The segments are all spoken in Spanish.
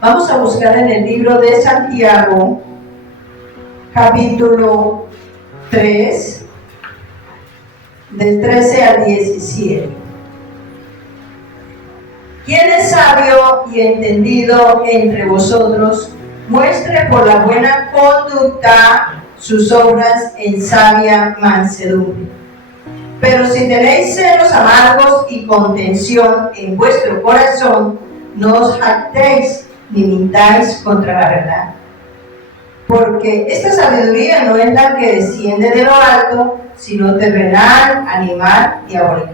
Vamos a buscar en el libro de Santiago, capítulo 3, del 13 al 17. ¿Quién es sabio y entendido entre vosotros? Muestre por la buena conducta sus obras en sabia mansedumbre. Pero si tenéis celos amargos y contención en vuestro corazón, no os jactéis ni mintáis contra la verdad. Porque esta sabiduría no es la que desciende de lo alto, sino terrenal, animal y diabólica.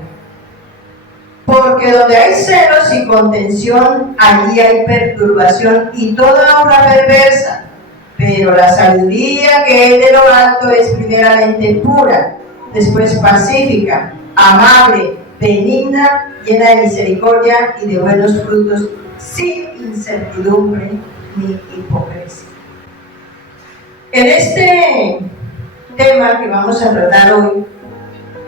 Porque donde hay celos y contención, allí hay perturbación y toda obra perversa. Pero la sabiduría que es de lo alto es primeramente pura, después pacífica, amable, benigna, llena de misericordia y de buenos frutos, sin incertidumbre ni hipocresía. En este tema que vamos a tratar hoy,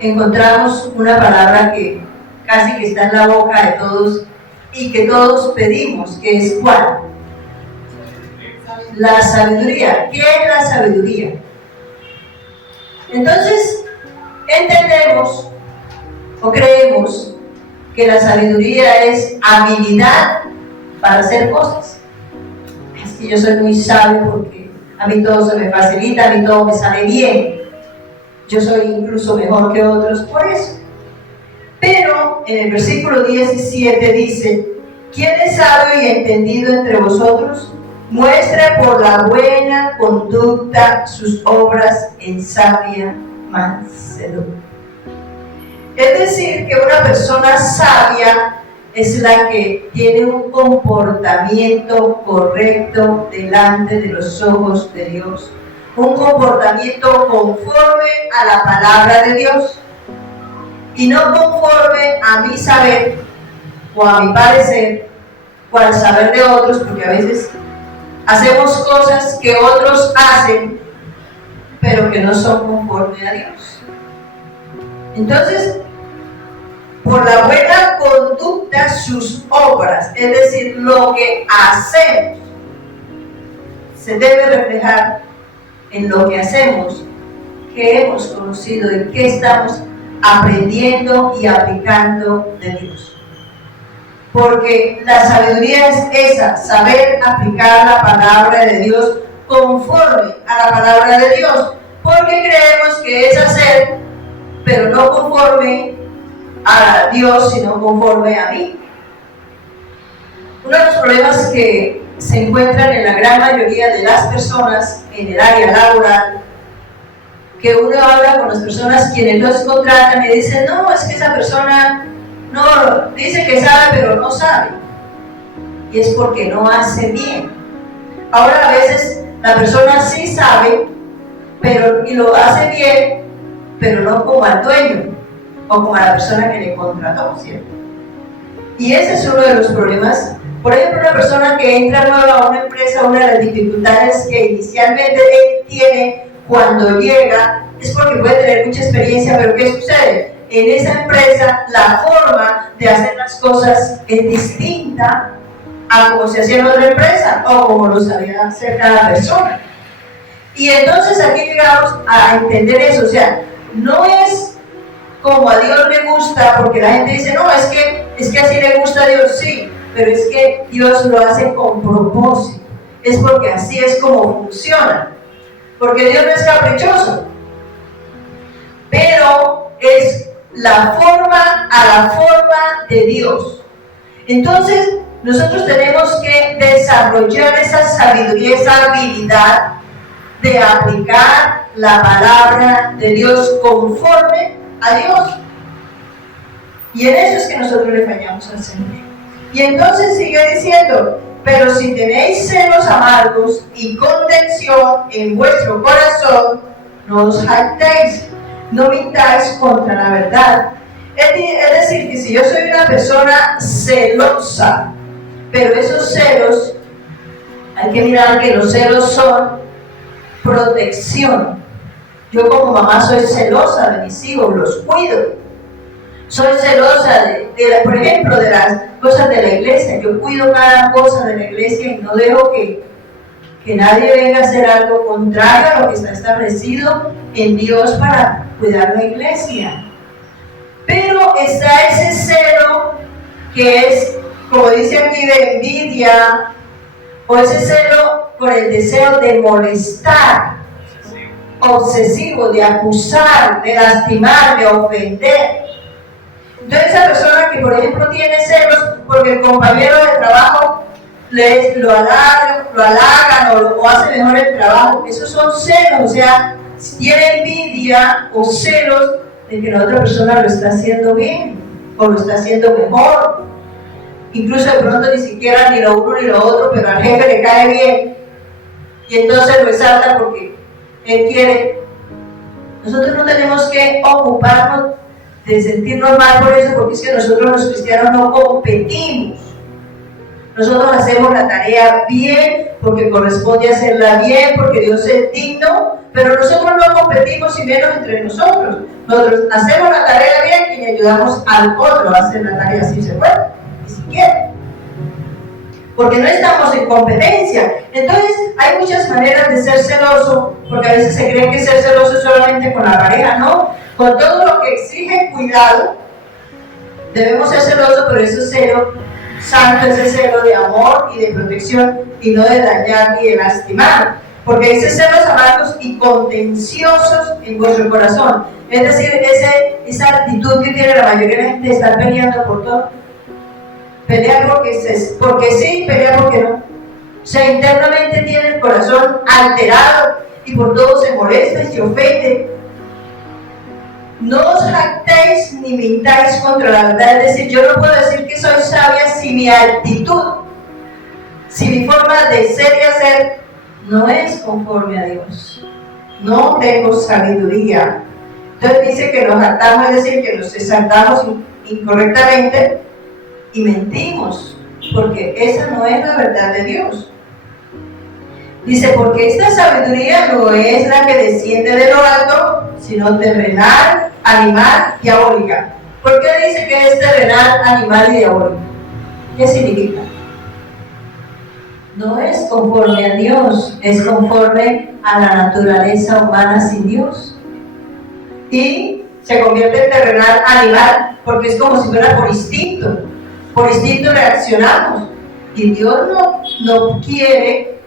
encontramos una palabra que casi que está en la boca de todos y que todos pedimos, que es ¿cuál? La sabiduría. ¿Qué es la sabiduría? Entonces, entendemos o creemos que la sabiduría es habilidad para hacer cosas. Es que yo soy muy sabio porque a mí todo se me facilita, a mí todo me sale bien. Yo soy incluso mejor que otros por eso. Pero en el versículo 17 dice: ¿quién es sabio y entendido entre vosotros? Muestre por la buena conducta sus obras en sabia mansedumbre. Es decir, que una persona sabia es la que tiene un comportamiento correcto delante de los ojos de Dios, un comportamiento conforme a la palabra de Dios y no conforme a mi saber o a mi parecer o al saber de otros, porque a veces hacemos cosas que otros hacen pero que no son conforme a Dios. Entonces, por la buena conducta sus obras, es decir, lo que hacemos, se debe reflejar en lo que hacemos, que hemos conocido y que estamos aprendiendo y aplicando de Dios. Porque la sabiduría es esa, saber aplicar la palabra de Dios conforme a la palabra de Dios, porque creemos que es hacer, pero no conforme a Dios, sino conforme a mí. Uno de los problemas que se encuentran en la gran mayoría de las personas en el área laboral, que uno habla con las personas quienes los contratan y dicen: no, es que esa persona no dice que sabe, pero no sabe. Y es porque no hace bien. Ahora, a veces la persona sí sabe, y lo hace bien, pero no como al dueño o como a la persona que le contrató, ¿cierto? Y ese es uno de los problemas. Por ejemplo, una persona que entra nueva a una empresa, una de las dificultades que inicialmente él tiene cuando llega es porque puede tener mucha experiencia, pero ¿qué sucede? En esa empresa la forma de hacer las cosas es distinta a como se hacía en otra empresa o como lo sabía hacer cada persona. Y entonces aquí llegamos a entender eso, o sea, no es como a Dios le gusta, porque la gente dice: no, es que así le gusta a Dios, sí, pero es que Dios lo hace con propósito, es porque así es como funciona, porque Dios no es caprichoso, pero es la forma a la forma de Dios. Entonces nosotros tenemos que desarrollar esa sabiduría, esa habilidad de aplicar la palabra de Dios conforme a Dios. Y en eso es que nosotros le fallamos al Señor. Y entonces sigue diciendo: pero si tenéis celos amargos y contención en vuestro corazón, no os jactéis, no mintáis contra la verdad. Es decir, que si yo soy una persona celosa, pero esos celos, hay que mirar que los celos son protección. Yo como mamá soy celosa de mis hijos, los cuido. Soy celosa por ejemplo, de las cosas de la iglesia. Yo cuido cada cosa de la iglesia y no dejo que nadie venga a hacer algo contrario a lo que está establecido en Dios para cuidar la iglesia. Pero está ese celo que es, como dice aquí, de envidia, o ese celo por el deseo de molestar, obsesivo, de acusar, de lastimar, de ofender. Entonces esa persona que por ejemplo tiene celos porque el compañero de trabajo lo halagan o hace mejor el trabajo, esos son celos, o sea, tiene envidia o celos de que la otra persona lo está haciendo bien o lo está haciendo mejor. Incluso de pronto ni siquiera ni lo uno ni lo otro, pero al jefe le cae bien y entonces lo exalta porque él quiere. Nosotros no tenemos que ocuparnos de sentirnos mal por eso, porque es que nosotros los cristianos no competimos. Nosotros hacemos la tarea bien, porque corresponde hacerla bien, porque Dios es digno, pero nosotros no competimos y menos entre nosotros. Nosotros hacemos la tarea bien y ayudamos al otro a hacer la tarea si se puede, y si quiere. Porque no estamos en competencia. Entonces, hay muchas maneras de ser celoso, porque a veces se cree que ser celoso es solamente con la pareja, ¿no? Con todo lo que exige cuidado, debemos ser celosos, pero eso es celo santo, ese celo de amor y de protección, y no de dañar ni de lastimar. Porque dice celos amargos y contenciosos en vuestro corazón. Es decir, esa actitud que tiene la mayoría de la gente de estar peleando por todo. Pelea porque sí, pelea porque no. O sea, internamente tiene el corazón alterado y por todo se molesta y se ofende. No os jactéis ni mintáis contra la verdad. Es decir, yo no puedo decir que soy sabia si mi actitud, si mi forma de ser y hacer no es conforme a Dios. No tengo sabiduría. Entonces dice que nos jactamos, es decir, que nos exaltamos incorrectamente y mentimos, porque esa no es la verdad de Dios. Dice, porque esta sabiduría no es la que desciende de lo alto, sino terrenal, animal, diabólica. ¿Por qué dice que es terrenal, animal y diabólica? ¿Qué significa? No es conforme a Dios, es conforme a la naturaleza humana sin Dios. Y se convierte en terrenal, animal, porque es como si fuera por instinto. Por instinto reaccionamos. Y Dios no quiere,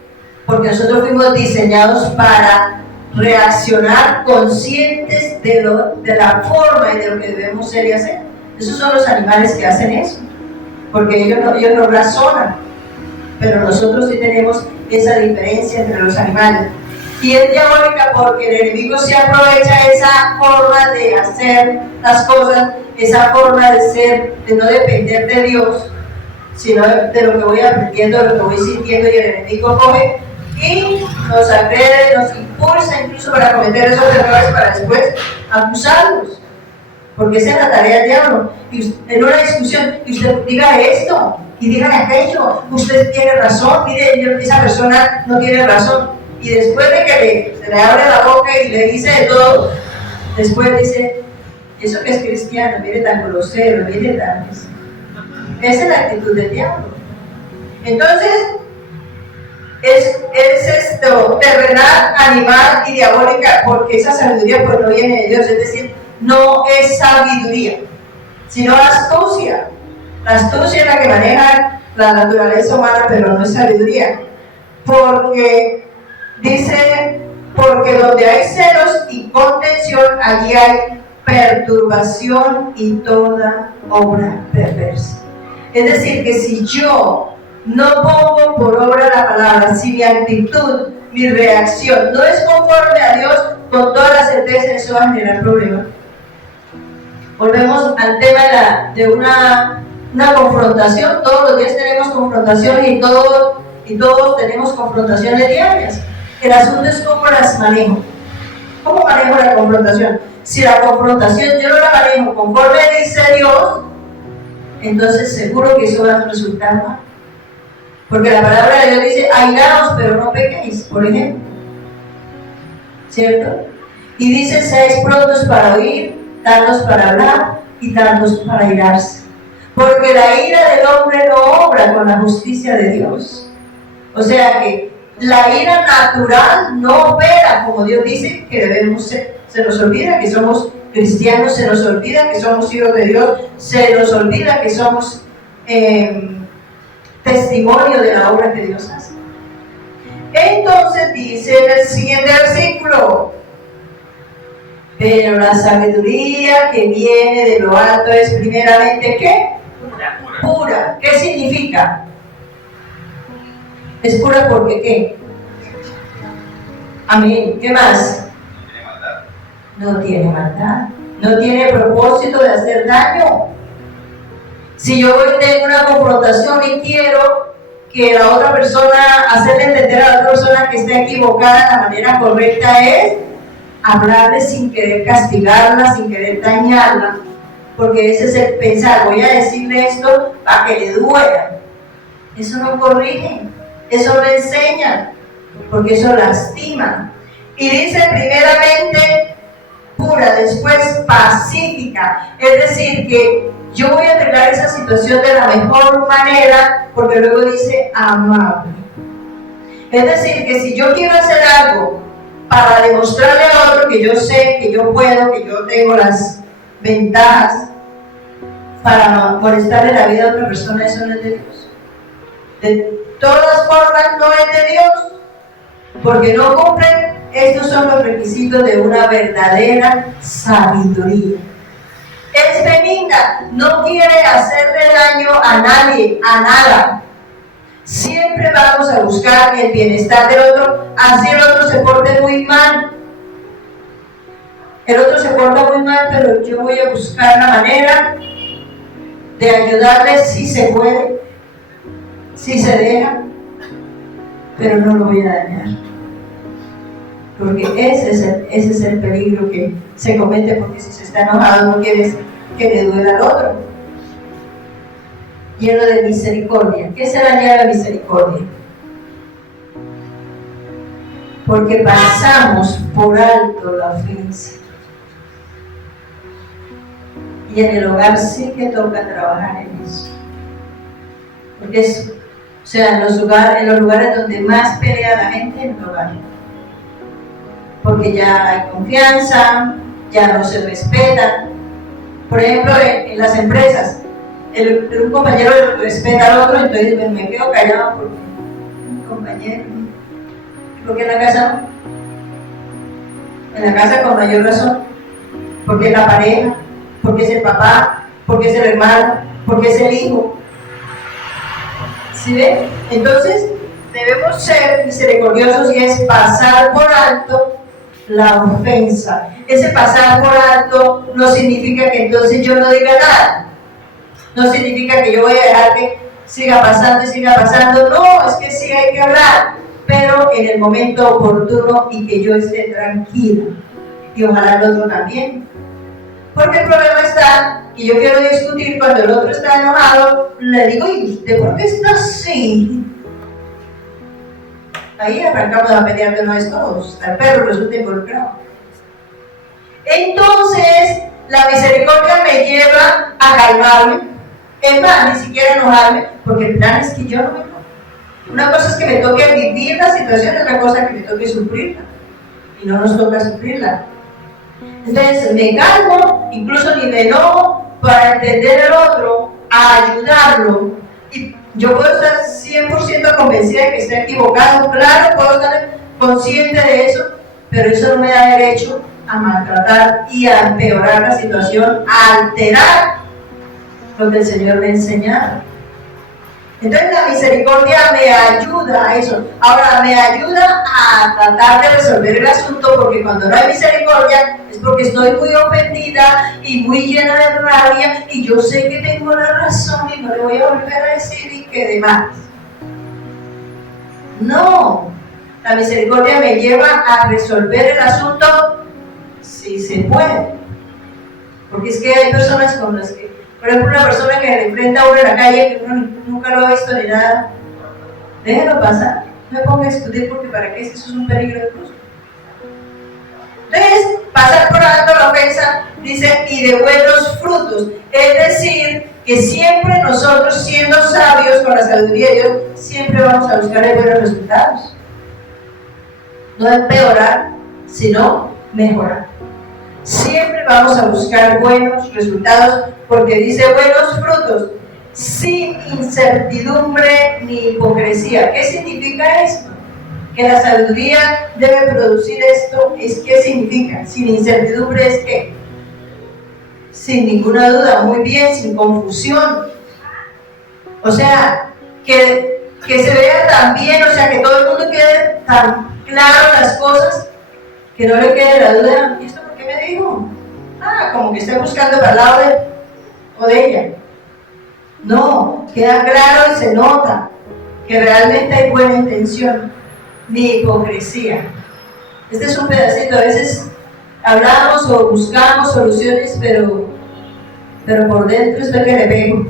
porque nosotros fuimos diseñados para reaccionar conscientes de la forma y de lo que debemos ser y hacer. Esos son los animales que hacen eso, porque ellos no razonan, pero nosotros sí tenemos esa diferencia entre los animales. Y es diabólica porque el enemigo se aprovecha de esa forma de hacer las cosas, esa forma de ser, de no depender de Dios, sino de lo que voy aprendiendo, de lo que voy sintiendo, y el enemigo coge y nos agrede, nos impulsa incluso para cometer esos errores para después acusarlos, porque esa es la tarea del diablo. Y en una discusión, y usted diga esto y diga aquello, usted tiene razón, mire, esa persona no tiene razón, y después de que se le abre la boca y le dice de todo, después dice, eso que es cristiano, mire tan grosero, mire tan... Esa es la actitud del diablo. Entonces, es esto, terrenal, animal y diabólica, porque esa sabiduría pues no viene de Dios, es decir, no es sabiduría, sino astucia. La astucia es la que maneja la naturaleza humana, pero no es sabiduría. Porque dice, porque donde hay celos y contención, allí hay perturbación y toda obra perversa. Es decir, que si yo no pongo por obra la palabra, si mi actitud, mi reacción no es conforme a Dios, con toda la certeza eso va a generar problemas. Volvemos al tema de una confrontación. Todos los días tenemos confrontaciones y todos tenemos confrontaciones diarias. El asunto es cómo las manejo. ¿Cómo manejo la confrontación? Si la confrontación yo no la manejo conforme dice Dios, entonces seguro que eso va a resultar mal. Porque la palabra de Dios dice, airaos pero no pequéis, por ejemplo. ¿Cierto? Y dice, seáis prontos para oír, tardos para hablar y tantos para irarse. Porque la ira del hombre no obra con la justicia de Dios. O sea que la ira natural no opera como Dios dice que debemos ser. Se nos olvida que somos cristianos, se nos olvida que somos hijos de Dios, se nos olvida que somos testimonio de la obra que Dios hace. Entonces dice en el siguiente versículo: pero la sabiduría que viene de lo alto es primeramente ¿qué? Pura. ¿Qué significa? Es pura porque ¿qué? Amén. ¿Qué más? No tiene maldad. No tiene propósito de hacer daño. Si yo tengo una confrontación y quiero que la otra persona, hacerle entender a la otra persona que está equivocada, la manera correcta es hablarle sin querer castigarla, sin querer dañarla, porque ese es el pensar, voy a decirle esto para que le duela. Eso no corrige, eso no enseña, porque eso lastima. Y dice primeramente pura, después pacífica, es decir que yo voy a arreglar esa situación de la mejor manera, porque luego dice amable. Es decir, que si yo quiero hacer algo para demostrarle a otro que yo sé, que yo puedo, que yo tengo las ventajas para molestarle la vida a otra persona, eso no es de Dios. De todas formas no es de Dios, porque no cumplen. Estos son los requisitos de una verdadera sabiduría. Es benigna, no quiere hacerle daño a nadie, a nada. Siempre vamos a buscar el bienestar del otro, así el otro se porte muy mal. El otro se porta muy mal, pero yo voy a buscar la manera de ayudarle si se puede, si se deja, pero no lo voy a dañar. Porque ese es el peligro que se comete, porque si se está enojado no quieres que le duela al otro. Lleno de misericordia. ¿Qué será lleno de misericordia? Porque pasamos por alto la ofensa. Y en el hogar sí que toca trabajar en eso. Porque es, o sea, en los lugares donde más pelea la gente, en el hogar. Porque ya hay confianza, ya no se respetan. Por ejemplo, en las empresas, un compañero respeta al otro, entonces me quedo callado porque mi compañero. ¿Por qué en la casa no? En la casa con mayor razón, porque es la pareja, porque es el papá, porque es el hermano, porque es el hijo. ¿Sí ven? Entonces debemos ser misericordiosos y es pasar por alto la ofensa. Ese pasar por alto no significa que entonces yo no diga nada. No significa que yo voy a dejar que siga pasando y siga pasando. No, es que sí hay que hablar, pero en el momento oportuno y que yo esté tranquila. Y ojalá el otro también. Porque el problema está que yo quiero discutir cuando el otro está enojado, le digo, ¿y usted por qué está así? Ahí arrancamos a pelear de una vez todos, hasta el perro resulta involucrado. Entonces, la misericordia me lleva a calmarme, es más, ni siquiera enojarme, porque el plan es que yo no me enojo. Una cosa es que me toque vivir la situación, otra cosa que me toque sufrirla, y no nos toca sufrirla. Entonces me calmo, incluso ni me enojo, para entender al otro, a ayudarlo. Y yo puedo estar 100% convencida de que está equivocado, claro, puedo estar consciente de eso, pero eso no me da derecho a maltratar y a empeorar la situación, a alterar lo que el Señor me ha enseñado. Entonces la misericordia me ayuda a eso. Ahora, me ayuda a tratar de resolver el asunto, porque cuando no hay misericordia es porque estoy muy ofendida y muy llena de rabia y yo sé que tengo la razón y no le voy a volver a decir y que demás. No, la misericordia me lleva a resolver el asunto si se puede. Porque es que hay personas con las que, por ejemplo, una persona que le enfrenta a uno en la calle que uno nunca lo ha visto ni nada, déjelo pasar, no me ponga a discutir porque para qué, eso es un peligro incluso. Entonces, pasar por alto la ofensa, dice, y de buenos frutos. Es decir, que siempre nosotros, siendo sabios con la sabiduría de Dios, siempre vamos a buscar buenos resultados. No empeorar, sino mejorar. Siempre vamos a buscar buenos resultados, porque dice buenos frutos, sin incertidumbre ni hipocresía. ¿Qué significa esto? Que la sabiduría debe producir esto. ¿Qué significa? Sin incertidumbre es que, sin ninguna duda, muy bien, sin confusión. O sea, que se vea tan bien, o sea, que todo el mundo quede tan claro las cosas, que no le quede la duda, ¿y esto por qué me dijo? Como que estoy buscando para el lado de él o de ella. No, queda claro y se nota que realmente hay buena intención, ni hipocresía. Este es un pedacito, a veces hablamos o buscamos soluciones, pero por dentro estoy que le pego.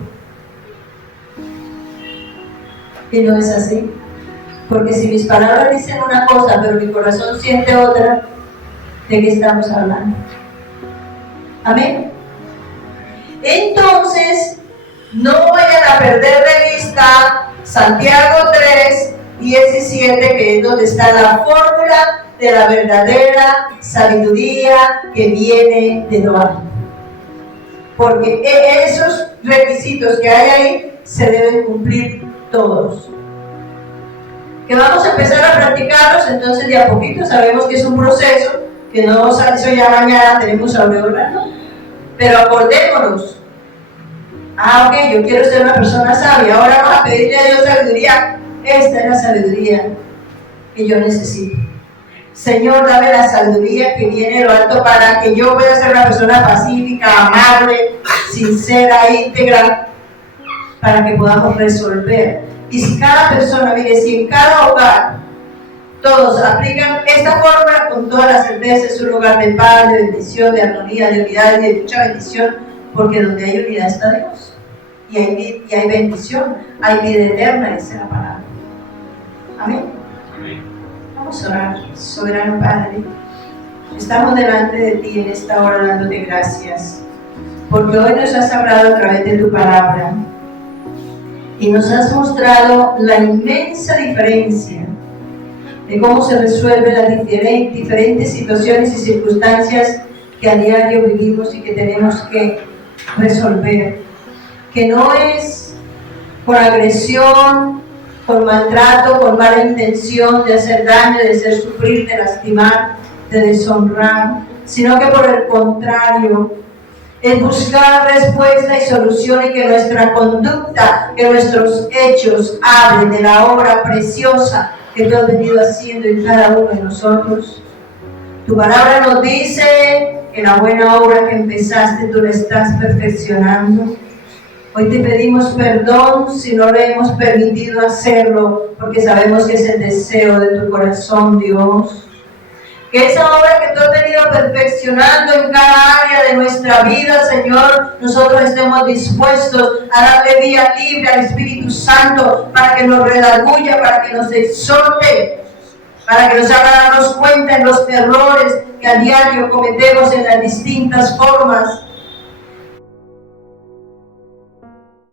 Y no es así. Porque si mis palabras dicen una cosa, pero mi corazón siente otra, ¿de qué estamos hablando? Amén. Entonces, no vayan a perder de vista Santiago 3, 17, que es donde está la fórmula de la verdadera sabiduría que viene de lo alto. Porque esos requisitos que hay ahí se deben cumplir todos. Que vamos a empezar a practicarlos, entonces de a poquito. Sabemos que es un proceso, que no eso ya mañana tenemos aureola, ¿no? Pero acordémonos. Ok, yo quiero ser una persona sabia, ahora vamos a pedirle a Dios sabiduría. Esta es la sabiduría que yo necesito. Señor, dame la sabiduría que viene de lo alto para que yo pueda ser una persona pacífica, amable, sincera, íntegra, para que podamos resolver. Y si cada persona, mire, si en cada hogar todos aplican esta fórmula, con toda la certeza es un lugar de paz, de bendición, de armonía, de unidad y de mucha bendición, porque donde hay unidad está Dios. Y hay bendición, hay vida eterna, dice la palabra. Amén. Vamos a orar. Soberano Padre, estamos delante de ti en esta hora dándote gracias, porque hoy nos has hablado a través de tu palabra y nos has mostrado la inmensa diferencia de cómo se resuelven las diferentes situaciones y circunstancias que a diario vivimos y que tenemos que resolver. Que no es por agresión, por maltrato, por mala intención de hacer daño, de hacer sufrir, de lastimar, de deshonrar, sino que por el contrario, es buscar respuesta y solución, y que nuestra conducta, que nuestros hechos hablen de la obra preciosa que tú has venido haciendo en cada uno de nosotros. Tu palabra nos dice que la buena obra que empezaste tú la estás perfeccionando. Hoy te pedimos perdón si no le hemos permitido hacerlo, porque sabemos que es el deseo de tu corazón, Dios. Que esa obra que tú has venido perfeccionando en cada área de nuestra vida, Señor, nosotros estemos dispuestos a darle vía libre al Espíritu Santo para que nos redarguya, para que nos exhorte, para que nos haga darnos cuenta en los errores que a diario cometemos en las distintas formas